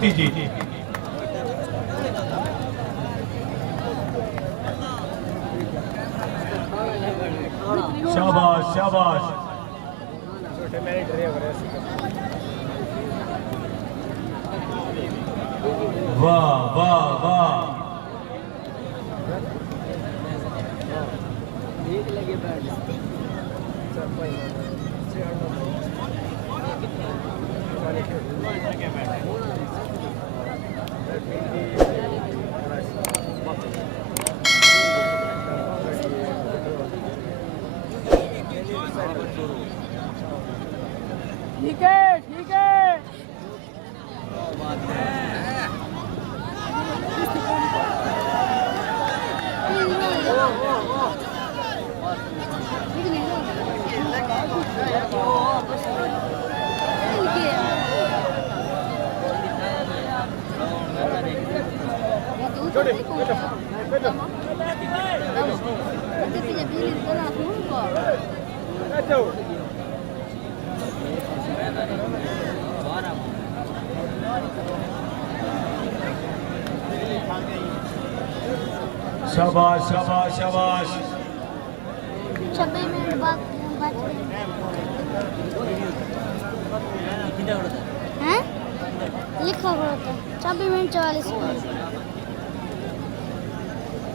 जी जी जी शाबाश शाबाश वाह वाह वाह ठीक है ठीक है। शाबाश शाबाश शाबाश 26 मिनट बाद हैं लिखा हुआ था 26 मिनट 44 सेकंड।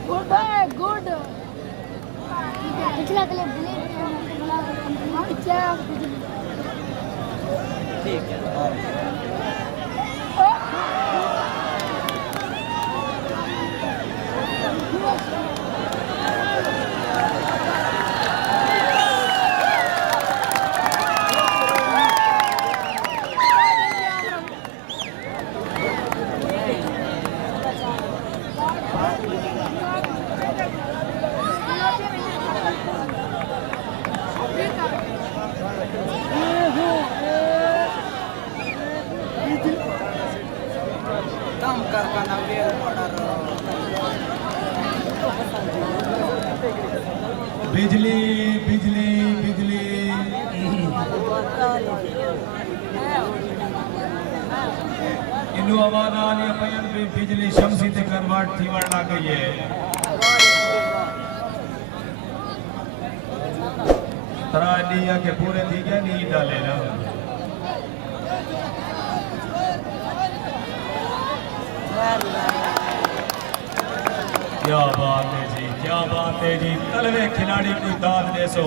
गुड है गुड। पिछला क्लिप डिलीट क्या ठीक है। काम करताना वेळ पडणार बिजली बिजली बिजली इनु अवाना ने पयन भी बिजली शमसी ते कन्वर्ट थी वरना गई है तरा दिया के पूरे थी गया नहीं डाले ना क्या बात है जी क्या बात है जी तलवे खिलाड़ी कोई दाद दे सो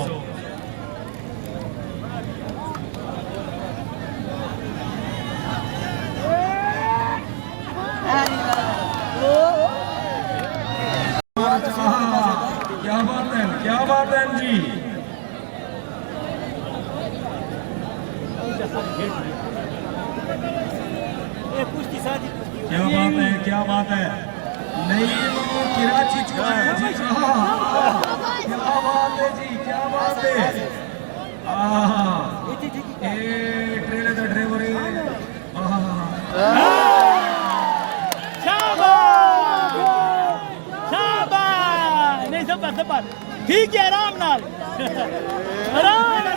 क्या बात है जी क्या बात है नहीं वो किराची चुका है जी क्या बात है जी क्या बात है ए ट्रेन का ड्राइवर शाबाश नहीं सब ठीक है आराम नाल आराम